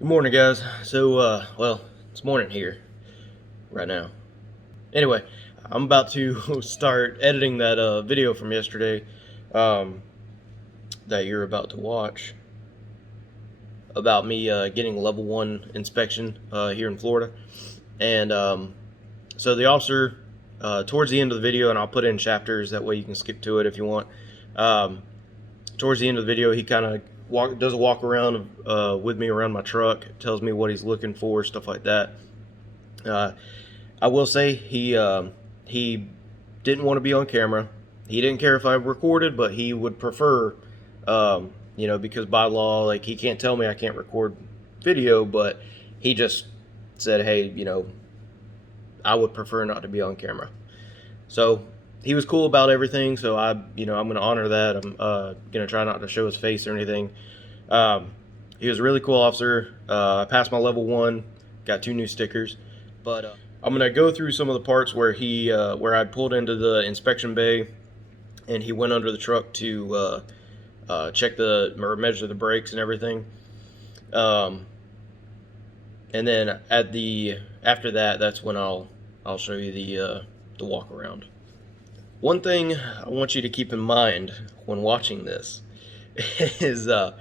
Good morning, guys. So, well, it's morning here, right now. Anyway, I'm about to start editing that video from yesterday that you're about to watch about me getting a level 1 inspection here in Florida. And so the officer, towards the end of the video, and I'll put in chapters, that way you can skip to it if you want. Towards the end of the video, he kind of does a walk around with me around my truck, tells me what he's looking for, stuff like that. I will say he didn't want to be on camera. He didn't care if I recorded, but he would prefer, because by law, like, he can't tell me I can't record video, but he just said, hey, I would prefer not to be on camera. So he was cool about everything, so I'm going to honor that. I'm going to try not to show his face or anything. He was a really cool officer. I passed my level 1, got 2 new stickers, but I'm going to go through some of the parts where where I pulled into the inspection bay and he went under the truck to check or measure the brakes and everything. And then after that, that's when I'll show you the walk around. One thing I want you to keep in mind when watching this is because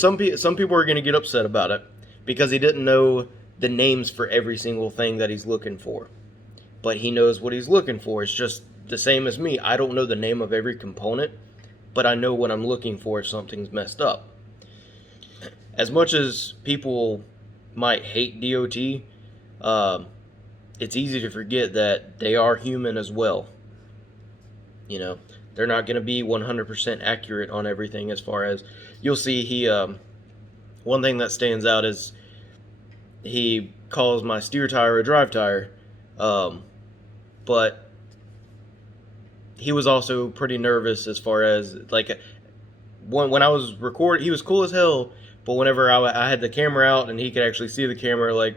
some people are going to get upset about it because he didn't know the names for every single thing that he's looking for. But he knows what he's looking for. It's just the same as me. I don't know the name of every component, but I know what I'm looking for if something's messed up. As much as people might hate DOT, it's easy to forget that they are human as well. They're not going to be 100% accurate on everything. As far as you'll see, one thing that stands out is he calls my steer tire a drive tire, but he was also pretty nervous as far as, like, when I was recording, he was cool as hell, but whenever I had the camera out and he could actually see the camera, like,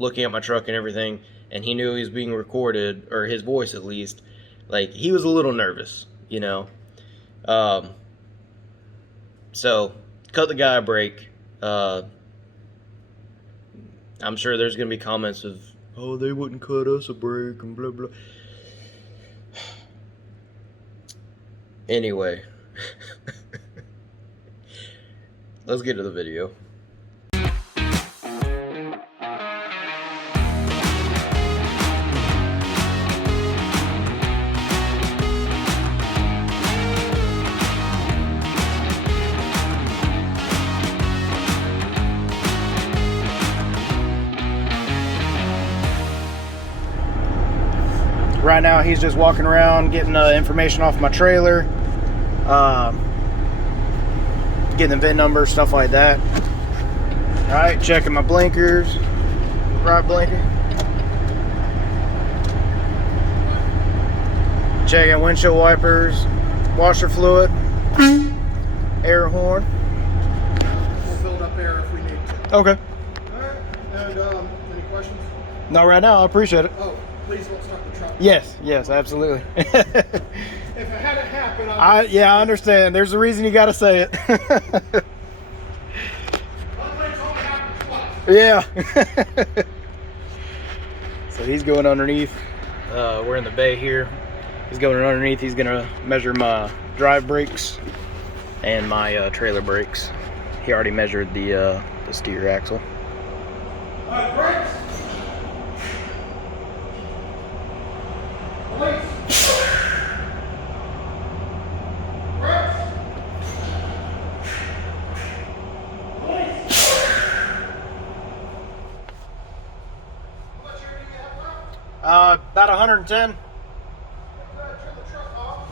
looking at my truck and everything, and he knew he was being recorded, or his voice at least, like, he was a little nervous, so cut the guy a break. I'm sure there's gonna be comments of, oh, they wouldn't cut us a break and blah blah. Anyway, let's get to the video. Right now, he's just walking around getting information off my trailer, getting the VIN number, stuff like that. All right, checking my blinkers, right blinker. Checking windshield wipers, washer fluid, air horn. We'll build up air if we need to. Okay. All right. And any questions? Not right now. I appreciate it. Oh, please don't start the truck. Yes, absolutely. If it hadn't happened, I understand. There's a reason you got to say it. Yeah. So he's going underneath. We're in the bay here. He's going underneath. He's gonna measure my drive brakes and my trailer brakes. He already measured the steer axle. Brakes. Police. Brakes. Police. How much air do you have left? About 110. Turn the truck off.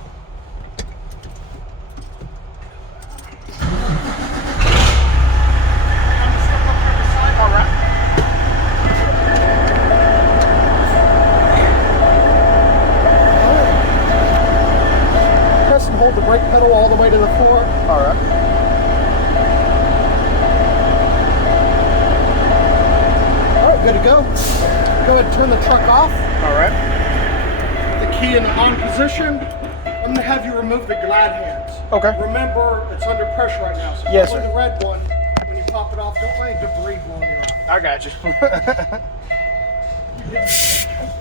All right. Press and hold the brake pedal all the way to the floor. All right. All right, good to go. Go ahead and turn the truck off. All right. The key in the on position. I'm going to have you remove the glide hands. Okay. Remember, it's under pressure right now. So Yes, with sir. the red one, when you pop it off, don't let any debris blow in your eye. I got you.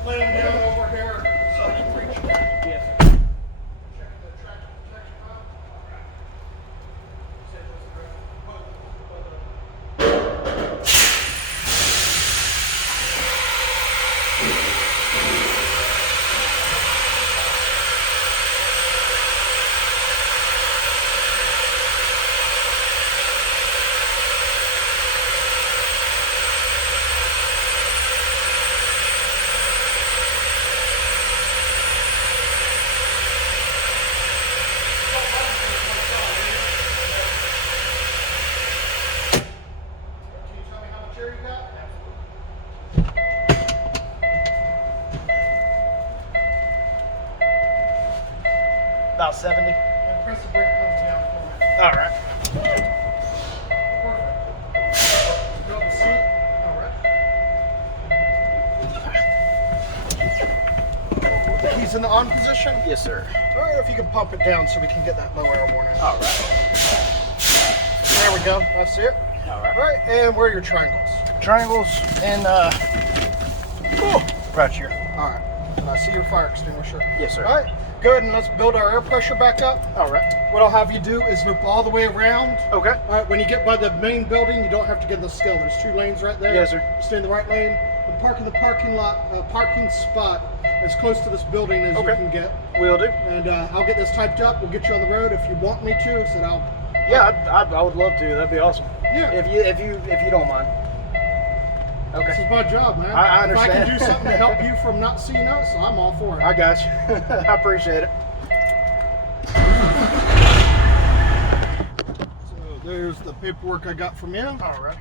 Lay them down over here so I can reach them. Yes. Check the traction protection valve. About 70. Press the brake pedal down for me. All right. Perfect. Go to the seat. All right. The keys in the on position. Yes, sir. Or if you can pump it down so we can get that low air warning. All right. There we go. That's it. All right. All right. And where are your triangles? Triangles and right here. All right. And I see your fire extinguisher. Yes, sir. All right. Good. And let's build our air pressure back up. All right. What I'll have you do is loop all the way around. Okay. All right. When you get by the main building, you don't have to get in the skill. There's 2 lanes right there. Yes, sir. Stay in the right lane. And park in the parking lot, parking spot as close to this building as you can get. Will do. And I'll get this typed up. We'll get you on the road if you want me to. So I'll. Yeah, I would love to. That'd be awesome. Yeah. If you don't mind. This Okay. is my job, man. I If I can understand. do something to help you from not seeing us, I'm all for it. I got you. I appreciate it. So there's the paperwork I got from you. All right.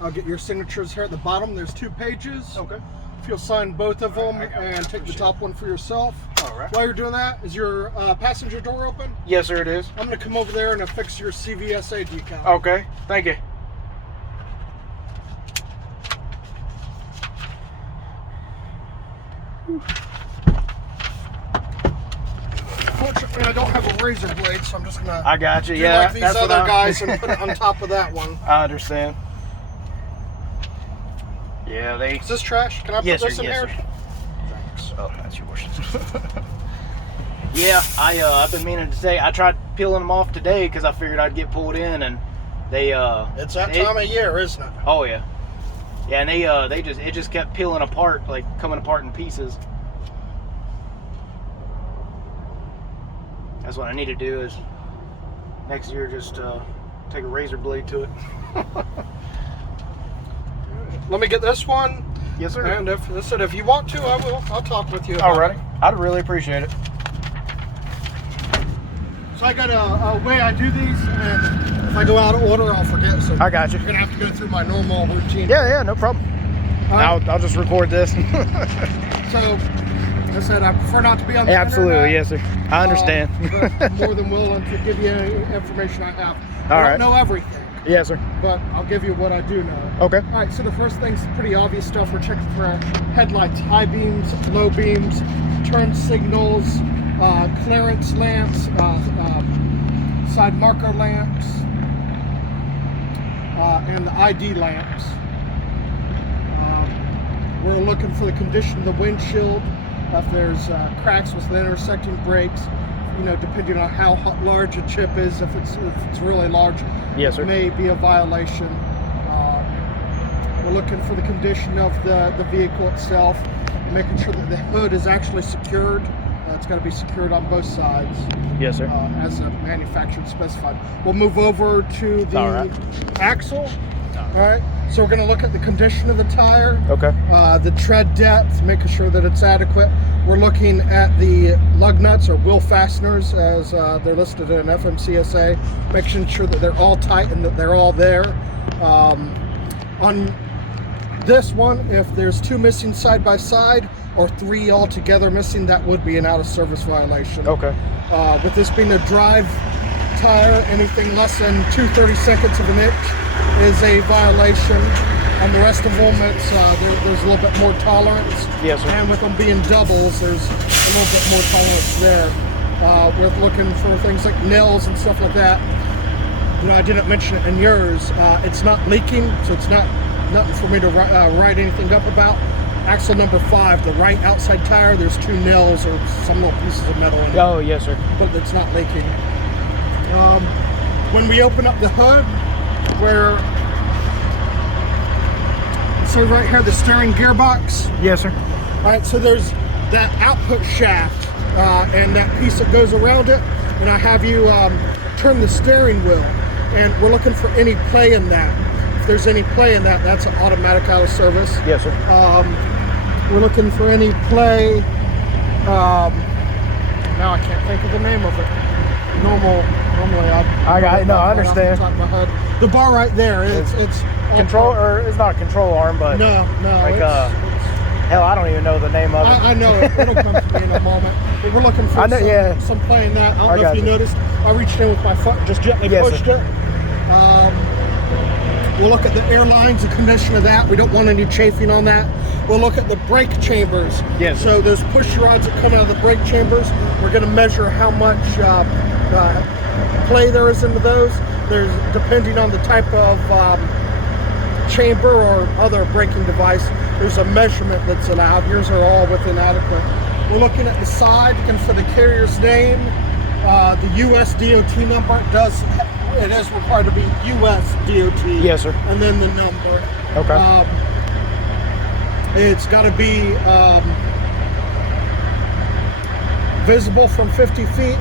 I'll get your signatures here at the bottom. There's 2 pages. Okay. If you'll sign both of them I got it. and take the Appreciate top one for yourself. All right. While you're doing that, is your passenger door open? Yes, sir. It is. I'm going to come over there and affix your CVSA decal. Okay. Thank you. Fortunately, I don't have a razor blade, so I'm just going to I got you. do Yeah. like these that's what other I'm- guys and put it on top of that one. I understand. Yeah, they. Is this trash? Can I Yes, put this sir, in yes, here? sir. Thanks. Oh, that's yours. Yeah, I've been meaning to say I tried peeling them off today because I figured I'd get pulled in, and they It's that time of year, isn't it? Oh yeah, yeah, and it just kept peeling apart, like coming apart in pieces. That's what I need to do is next year just take a razor blade to it. Let me get this one. Yes, sir. And if you want to, I will. I'll talk with you. Alrighty, I'd really appreciate it. So I got a way I do these, and if I go out of order, I'll forget. So I got you. you're gonna have to go through my normal routine. Yeah, no problem. I'll just record this. So I said I prefer not to be on the Absolutely, internet. yes, sir. I understand. But I'm more than willing to give you any information I have. I All don't right. know everything, Yes, sir. but I'll give you what I do know. Okay. All right, so the first thing's pretty obvious stuff. We're checking for headlights, high beams, low beams, turn signals, clearance lamps, side marker lamps, and the ID lamps. We're looking for the condition of the windshield, if there's cracks with the intersecting brakes, depending on how large a chip is. If it's really large, Yes, sir. it may be a violation. We're looking for the condition of the vehicle itself, making sure that the hood is actually secured. It's got to be secured on both sides, Yes, sir. as the manufacturer specified. We'll move over to the All right. axle. All right, so we're going to look at the condition of the tire, Okay. the tread depth, making sure that it's adequate. We're looking at the lug nuts or wheel fasteners as they're listed in FMCSA, making sure that they're all tight and that they're all there. On this one, if there's 2 missing side by side or 3 altogether missing, that would be an out of service violation. Okay. With this being a drive tire, anything less than 2/32 of an inch is a violation. On the rest of them, it's there's a little bit more tolerance. Yes, sir. And with them being doubles, there's a little bit more tolerance there. We're looking for things like nails and stuff like that. You know, I didn't mention it in yours. It's not leaking, so it's nothing for me to write anything up about. Axle number 5, the right outside tire, there's 2 nails or some little pieces of metal in it. Oh, yes, sir. But it's not leaking. When we open up the hood, so right here, the steering gearbox. Yes, sir. All right, so there's that output shaft and that piece that goes around it, and I have you turn the steering wheel, and we're looking for any play in that. If there's any play in that, that's an automatic out of service. Yes, sir. We're looking for any play. Now I can't think of the name of it. Normally I understand. Off the top of my head. The bar right there. It's Control, or it's not a control arm, but no. like hell, I don't even know the name of it. I know it. It'll come to me in a moment. But we're looking for some play in that. I don't know if you noticed. I reached in with my foot, just gently pushed it. We'll look at the air lines, the condition of that. We don't want any chafing on that. We'll look at the brake chambers. Yes. So those push rods that come out of the brake chambers, we're going to measure how much play there is into those. There's, depending on the type of chamber or other braking device, there's a measurement that's allowed. Yours are all within adequate. We're looking at the side, looking for the carrier's name, the US DOT number. It is required to be US DOT. Yes, sir. And then the number. Okay. It's got to be visible from 50 feet,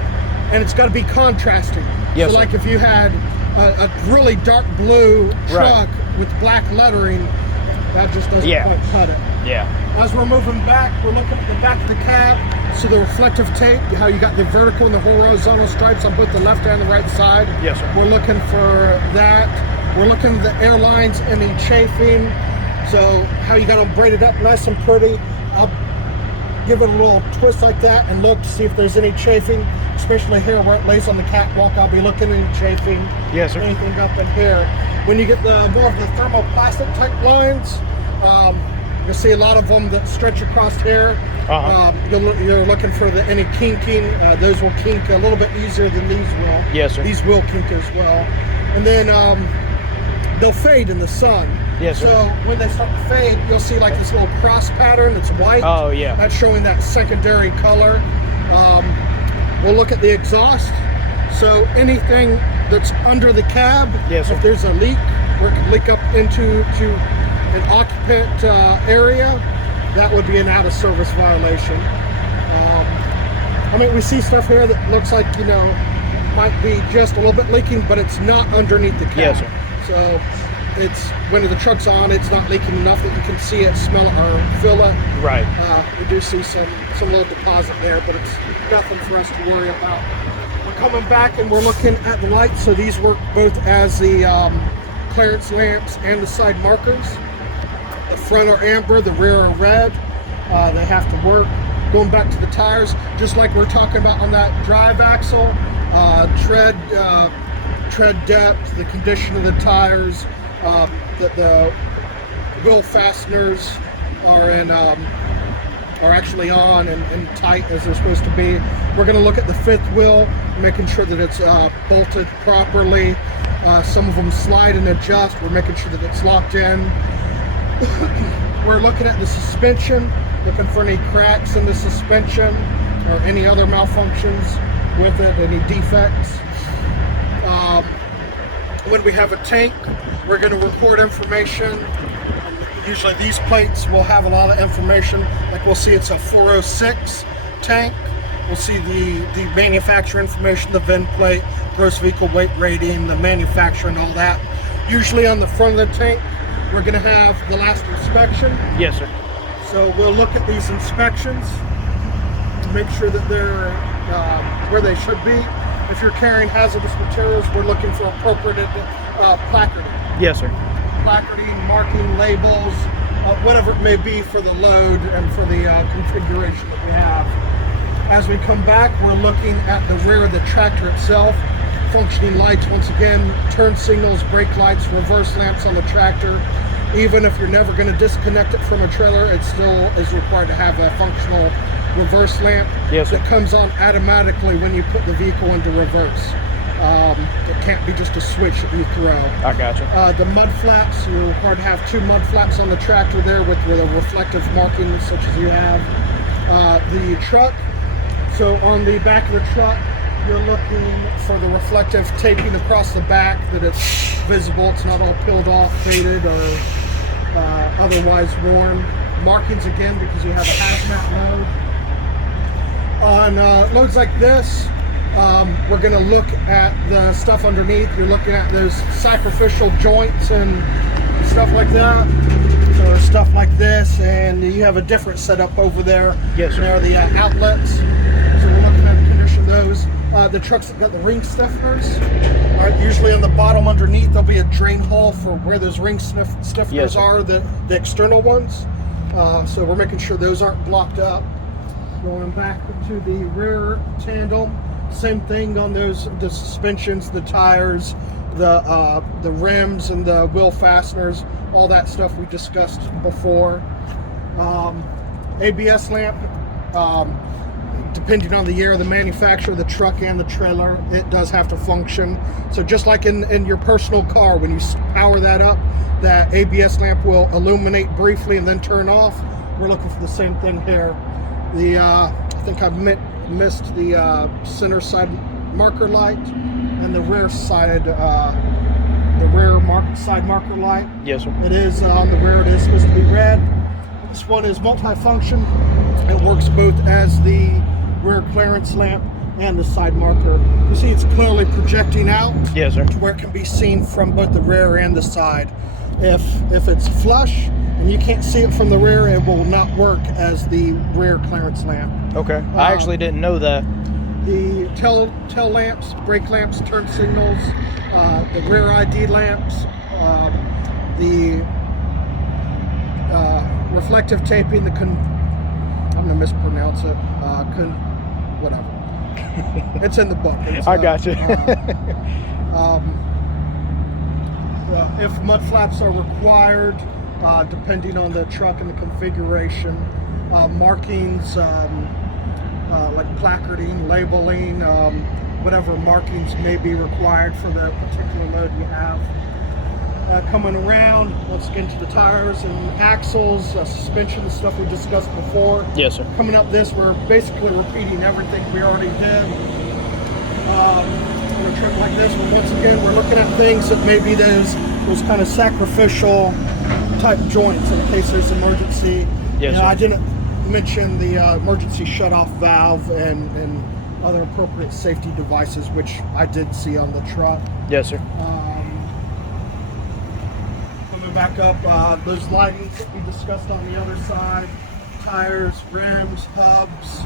and it's got to be contrasting. Yes, so sir. like if you had a really dark blue truck with black lettering, that just doesn't quite cut it. Yeah. As we're moving back, we're looking at the back of the cab. So the reflective tape, how you got the vertical and the horizontal stripes on both the left and the right side. Yes, sir. We're looking for that. We're looking at the airlines and the chafing. So how you got them braided up nice and pretty. I'll give it a little twist like that and look to see if there's any chafing, especially here where it lays on the catwalk. I'll be looking at chafing. Yes, sir. Anything up in here. When you get the more of the thermoplastic type lines, you'll see a lot of them that stretch across here. You're looking for any kinking. Those will kink a little bit easier than these will. Yes, sir. These will kink as well. And then they'll fade in the sun. Yes, sir. So when they start to fade, you'll see like this little cross pattern. It's white. Oh, yeah. That's showing that secondary color. We'll look at the exhaust. So anything that's under the cab, yes, sir. If there's a leak, or it could leak up into an occupant area, that would be an out of service violation. I mean, we see stuff here that looks like, might be just a little bit leaking, but it's not underneath the cab. Yes, sir. So it's, when the truck's on, it's not leaking enough that you can see it, smell it, or feel it. Right. We do see some little deposit there, but it's nothing for us to worry about. We're coming back and we're looking at the lights. So these work both as the clearance lamps and the side markers. The front are amber, the rear are red. They have to work. Going back to the tires, just like we're talking about on that drive axle, tread depth, the condition of the tires, the wheel fasteners are actually on and tight as they're supposed to be. We're going to look at the fifth wheel, making sure that it's bolted properly. Some of them slide and adjust. We're making sure that it's locked in. We're looking at the suspension, looking for any cracks in the suspension or any other malfunctions with it, any defects. When we have a tank, we're going to record information. Usually these plates will have a lot of information. Like we'll see it's a 406 tank. We'll see the manufacturer information, the VIN plate, gross vehicle weight rating, the manufacturer and all that. Usually on the front of the tank, we're going to have the last inspection. Yes, sir. So we'll look at these inspections to make sure that they're where they should be. If you're carrying hazardous materials, we're looking for appropriate placarding. Yes, sir. Placarding, marking, labels, whatever it may be for the load and for the configuration that we have. As we come back, we're looking at the rear of the tractor itself. Functioning lights, once again, turn signals, brake lights, reverse lamps on the tractor. Even if you're never going to disconnect it from a trailer, it still is required to have a functional reverse lamp Yes, sir. that comes on automatically when you put the vehicle into reverse. It can't be just a switch that you throw. I gotcha. The mud flaps, you're required to have 2 mud flaps on the tractor there with a reflective marking such as you have. The truck, so on the back of the truck, you're looking for the reflective taping across the back, that it's visible, it's not all peeled off, faded, or otherwise worn. Markings again because you have a hazmat load. On loads like this, we're going to look at the stuff underneath. You're looking at those sacrificial joints and stuff like that, or stuff like this, and you have a different setup over there. Yes, sir. There are the outlets, so we're looking at the condition of those. The trucks that got the ring stiffeners, usually on the bottom underneath there'll be a drain hole for where those ring stiffeners Yes, sir. are, the external ones. So we're making sure those aren't blocked up. Going back to the rear tandem, same thing on the suspensions, the tires, the rims, and the wheel fasteners. All that stuff we discussed before. ABS lamp, depending on the year of the manufacturer, the truck and the trailer, it does have to function. So just like in your personal car, when you power that up, that ABS lamp will illuminate briefly and then turn off. We're looking for the same thing here. I think I missed the center side marker light and the rear side side marker light. Yes, sir. It is on the rear. It is supposed to be red. This one is multi-function. It works both as the rear clearance lamp and the side marker. You see it's clearly projecting out. Yes, sir. To where it can be seen from both the rear and the side. If it's flush and you can't see it from the rear, it will not work as the rear clearance lamp. Okay. I actually didn't know that. The tail lamps, brake lamps, turn signals, the rear ID lamps, the reflective taping, I'm going to mispronounce it, whatever. It's in the book. I got you. If mud flaps are required, depending on the truck and the configuration, markings, like placarding, labeling, whatever markings may be required for the particular load you have. Coming around, let's get into the tires and axles, suspension, the stuff we discussed before. Yes, sir. Coming up this, we're basically repeating everything we already did. On a trip like this, but once again, we're looking at things that may be those kind of sacrificial type joints in case there's emergency. Yes, sir. I didn't mention the emergency shutoff valve and other appropriate safety devices, which I did see on the truck. Yes, sir. Coming back up, those lightings that we discussed on the other side, tires, rims, hubs,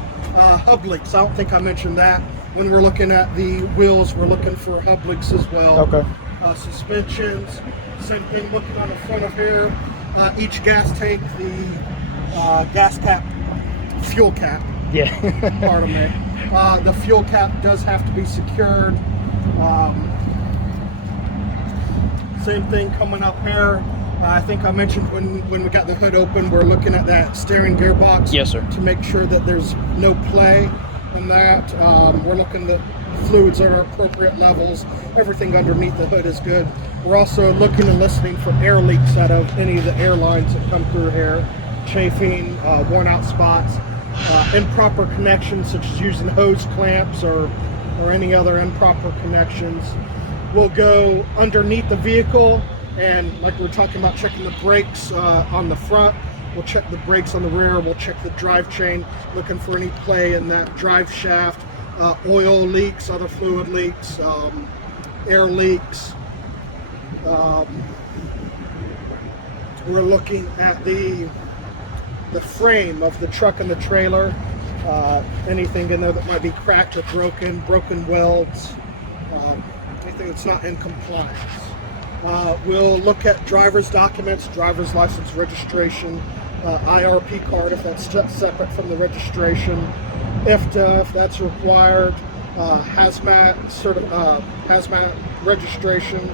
hub links. I don't think I mentioned that. When we're looking at the wheels, we're looking for hub links as well. Okay. Suspensions, same thing looking on the front of here. Each gas tank, the gas cap, fuel cap, Yeah. pardon me. The fuel cap does have to be secured. Same thing coming up here. I think I mentioned when we got the hood open, we're looking at that steering gearbox. Yes, sir. To make sure that there's no play in that. We're looking at fluids at our appropriate levels. Everything underneath the hood is good. We're also looking and listening for air leaks out of any of the air lines that come through here. Chafing, worn out spots, improper connections such as using hose clamps or any other improper connections. We'll go underneath the vehicle, and like we were talking about, checking the brakes on the front. We'll check the brakes on the rear. We'll check the drive chain, looking for any play in that drive shaft, oil leaks, other fluid leaks, air leaks. We're looking at the frame of the truck and the trailer. Anything in there that might be cracked or broken welds, anything that's not in compliance. We'll look at driver's documents, driver's license, registration, IRP card if that's separate from the registration. If that's required, hazmat registration,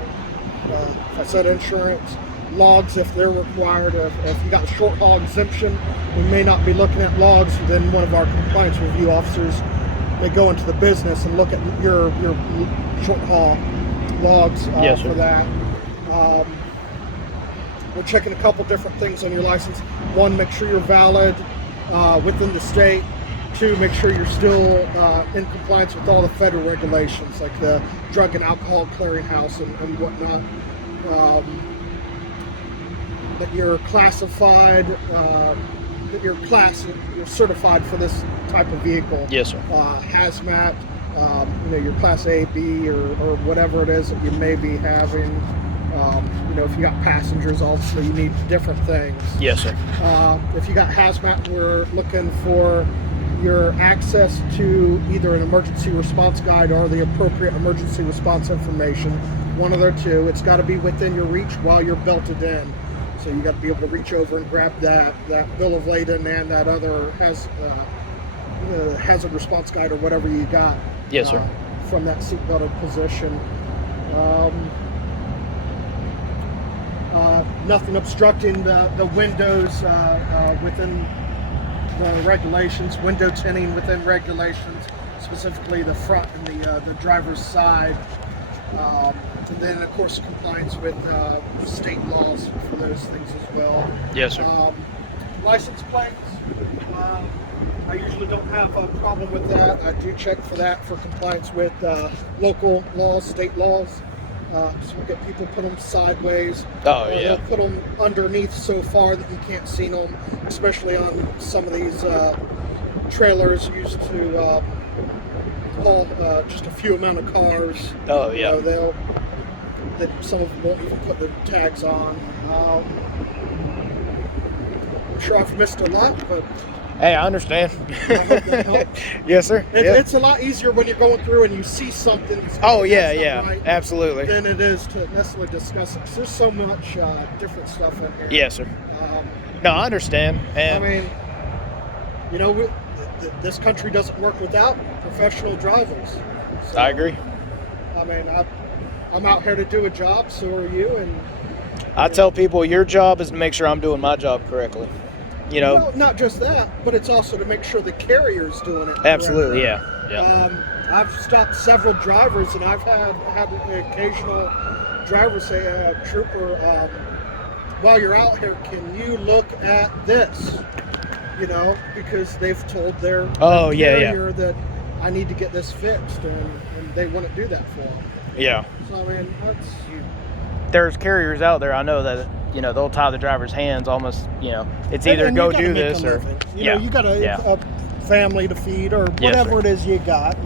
if I said insurance, logs if they're required. If you got a short haul exemption, we may not be looking at logs. Then one of our compliance review officers may go into the business and look at your short haul logs Yes, for sir. that. We're checking a couple different things on your license. One, make sure you're valid within the state. Two, make sure you're still in compliance with all the federal regulations, like the Drug and Alcohol Clearinghouse and whatnot. That you're classified, that you're certified for this type of vehicle. Yes, sir. Hazmat, your Class A, B, or whatever it is that you may be having. If you got passengers, obviously you need different things. Yes, sir. If you got hazmat, we're looking for your access to either an emergency response guide or the appropriate emergency response information. One of the two. It's got to be within your reach while you're belted in. So you got to be able to reach over and grab that bill of lading and that other hazard response guide or whatever you got. Yes, sir. From that seatbelted position. Nothing obstructing the windows within the regulations, window tinting within regulations, specifically the front and the driver's side. And then, of course, compliance with state laws for those things as well. Yes, sir. License plates. I usually don't have a problem with that. I do check for that for compliance with local laws, state laws. So we get people put them sideways. Oh, yeah. They'll put them underneath so far that you can't see them, especially on some of these trailers used to haul just a few amount of cars. Oh, yeah. Some of them won't even put the tags on. I'm sure I've missed a lot, but Hey, I understand. I hope that helps. Yes, sir. Yeah. It's a lot easier when you're going through and you see something. Oh, yeah, that's not yeah. right Absolutely. than it is to necessarily discuss it. 'Cause there's so much different stuff in here. Yes, sir. No, I understand. And I mean, this country doesn't work without professional drivers. So, I agree. I mean, I'm out here to do a job, so are you. And I tell people your job is to make sure I'm doing my job correctly. well, not just that, but it's also to make sure the carrier's doing it. Absolutely, correctly. yeah. I've stopped several drivers, and I've had an occasional driver say, "Trooper, while you're out here, can you look at this?" Because they've told their carrier that I need to get this fixed, and they wouldn't do that for them. Yeah. So I mean, There's carriers out there, I know that, they'll tie the driver's hands almost, it's either and go you gotta do make this a or, living. yeah. You got a family to feed or Yes, whatever sir. it is you got,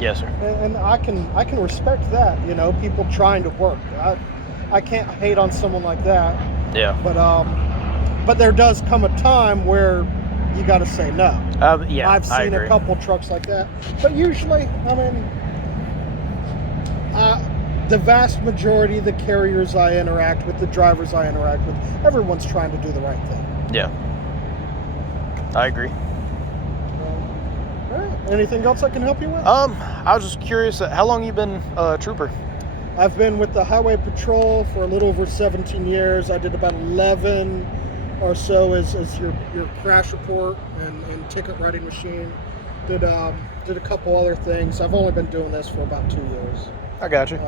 Yes, sir. And I can respect that, people trying to work. I can't hate on someone like that, Yeah. but there does come a time where you got to say no. Yeah, I've I seen agree. a couple trucks like that, but usually, I mean, the vast majority of the carriers I interact with, the drivers I interact with, everyone's trying to do the right thing. Yeah. I agree. All right. Anything else I can help you with? I was just curious, how long you been a trooper? I've been with the Highway Patrol for a little over 17 years. I did about 11 or so as your crash report and ticket writing machine. Did a couple other things. I've only been doing this for about 2 years. I got you.